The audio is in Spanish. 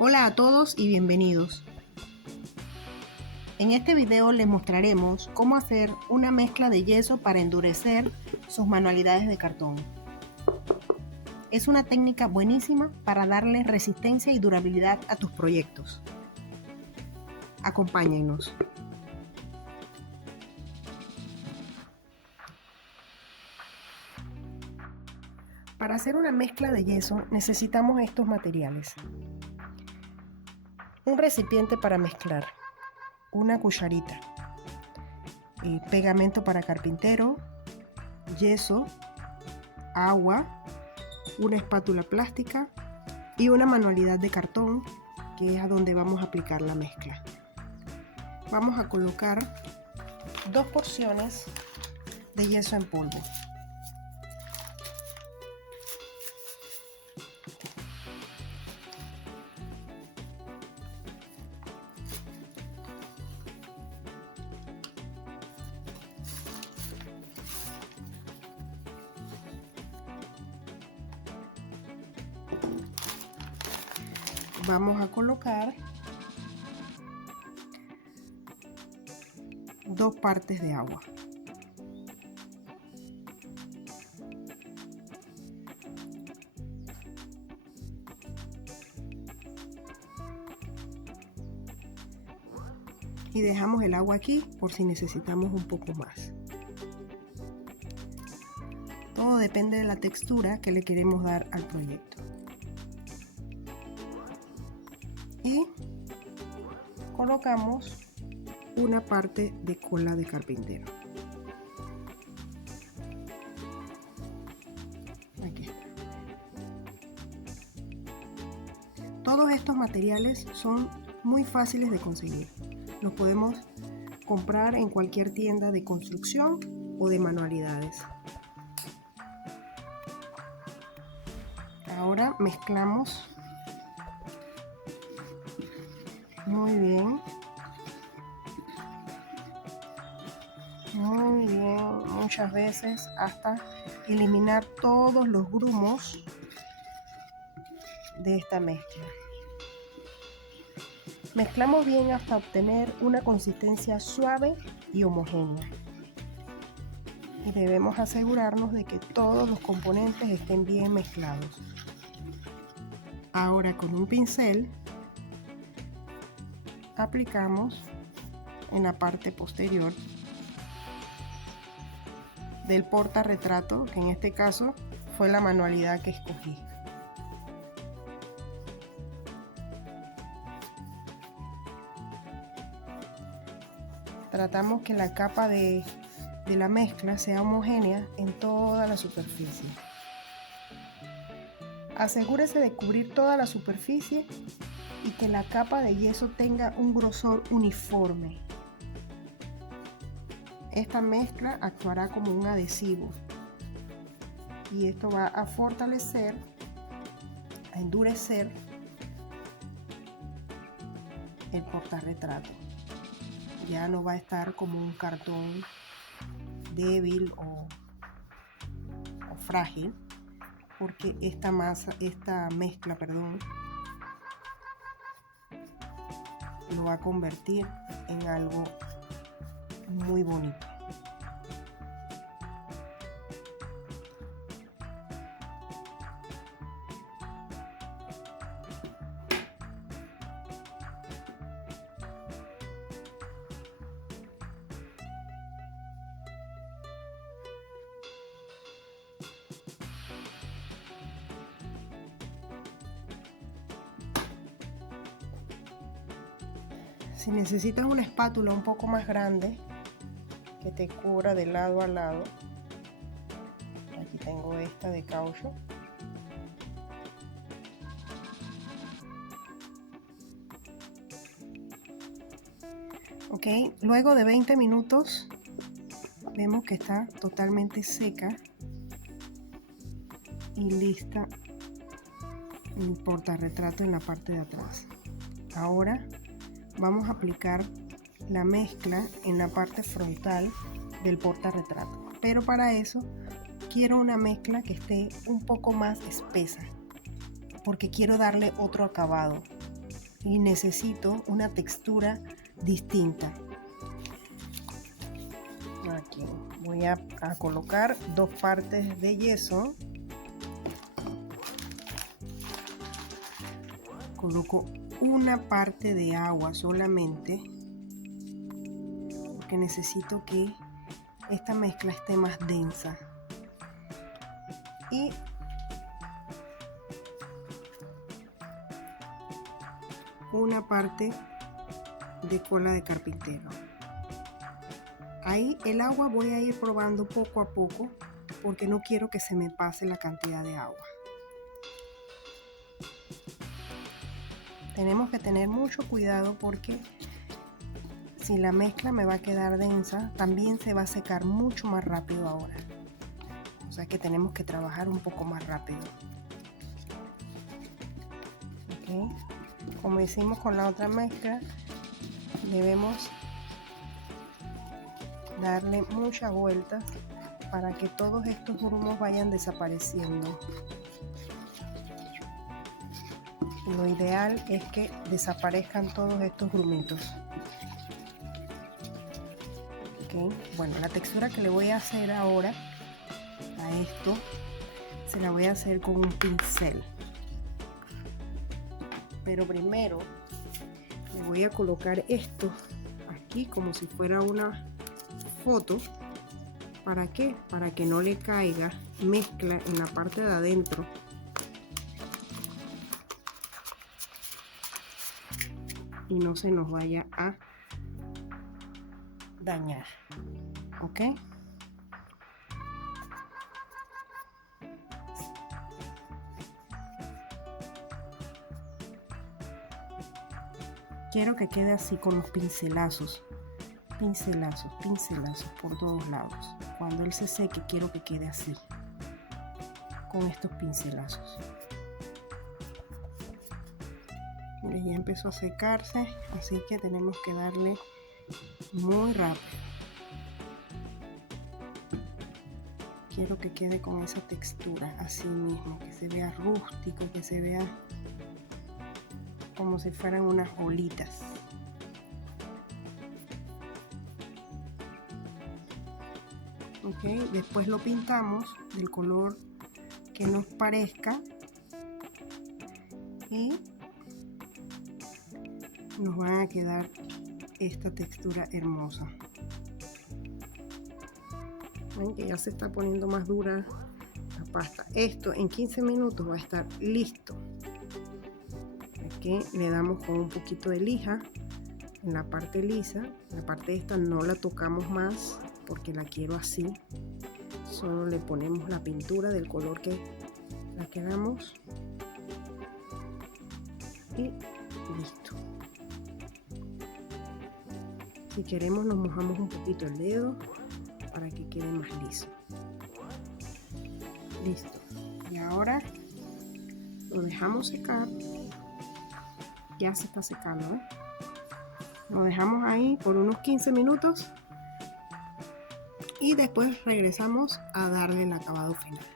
Hola a todos y bienvenidos. En este video les mostraremos cómo hacer una mezcla de yeso para endurecer sus manualidades de cartón. Es una técnica buenísima para darle resistencia y durabilidad a tus proyectos. Acompáñennos. Para hacer una mezcla de yeso necesitamos estos materiales: un recipiente para mezclar, una cucharita, pegamento para carpintero, yeso, agua, una espátula plástica y una manualidad de cartón, que es a donde vamos a aplicar la mezcla. Vamos a colocar 2 porciones de yeso en polvo. Vamos a colocar 2 partes de agua. Y dejamos el agua aquí por si necesitamos un poco más. Todo depende de la textura que le queremos dar al proyecto. Y colocamos una parte de cola de carpintero. Aquí está. Todos estos materiales son muy fáciles de conseguir. Los podemos comprar en cualquier tienda de construcción o de manualidades. Ahora mezclamos muy bien, muchas veces hasta eliminar todos los grumos de esta mezcla. Mezclamos bien hasta obtener una consistencia suave y homogénea. Y debemos asegurarnos de que todos los componentes estén bien mezclados. Ahora con un pincel aplicamos en la parte posterior del portarretrato, que en este caso fue la manualidad que escogí. Tratamos que la capa de la mezcla sea homogénea en toda la superficie. Asegúrese de cubrir toda la superficie y que la capa de yeso tenga un grosor uniforme. Esta mezcla actuará como un adhesivo y esto va a fortalecer, a endurecer el portarretrato. Ya no va a estar como un cartón débil o frágil, porque esta mezcla, lo va a convertir en algo muy bonito. Si necesitas una espátula un poco más grande que te cubra de lado a lado, aquí tengo esta de caucho. Ok, luego de 20 minutos vemos que está totalmente seca y lista el portarretrato en la parte de atrás. Ahora vamos a aplicar la mezcla en la parte frontal del portarretrato, pero para eso quiero una mezcla que esté un poco más espesa porque quiero darle otro acabado. y necesito una textura distinta. Aquí voy a colocar 2 partes de yeso. Coloco una parte de agua solamente porque necesito que esta mezcla esté más densa. Y una parte de cola de carpintero. Ahí el agua voy a ir probando poco a poco porque no quiero que se me pase la cantidad de agua. Tenemos que tener mucho cuidado porque si la mezcla me va a quedar densa, también se va a secar mucho más rápido ahora. O sea que tenemos que trabajar un poco más rápido. ¿Okay? Como hicimos con la otra mezcla, debemos darle muchas vueltas para que todos estos grumos vayan desapareciendo. Lo ideal es que desaparezcan todos estos grumitos. ¿Okay? Bueno, la textura que le voy a hacer ahora a esto, se la voy a hacer con un pincel. Pero primero le voy a colocar esto aquí como si fuera una foto. ¿Para qué? Para que no le caiga mezcla en la parte de adentro. Y no se nos vaya a dañar. ¿Ok? Quiero que quede así con los pincelazos. Pincelazos, pincelazos por todos lados. Cuando él se seque, quiero que quede así. Con estos pincelazos. Mire, ya empezó a secarse, así que tenemos que darle muy rápido. Quiero que quede con esa textura así mismo, que se vea rústico, que se vea como si fueran unas bolitas. Ok, después lo pintamos del color que nos parezca y nos va a quedar esta textura hermosa. Ven que ya se está poniendo más dura la pasta. Esto en 15 minutos va a estar listo. Aquí le damos con un poquito de lija en la parte lisa. La parte esta no la tocamos más porque la quiero así. Solo le ponemos la pintura del color que la queramos y listo. Si queremos nos mojamos un poquito el dedo para que quede más liso. Listo. Y ahora lo dejamos secar. Ya se está secando, ¿eh? Lo dejamos ahí por unos 15 minutos y después regresamos a darle el acabado final.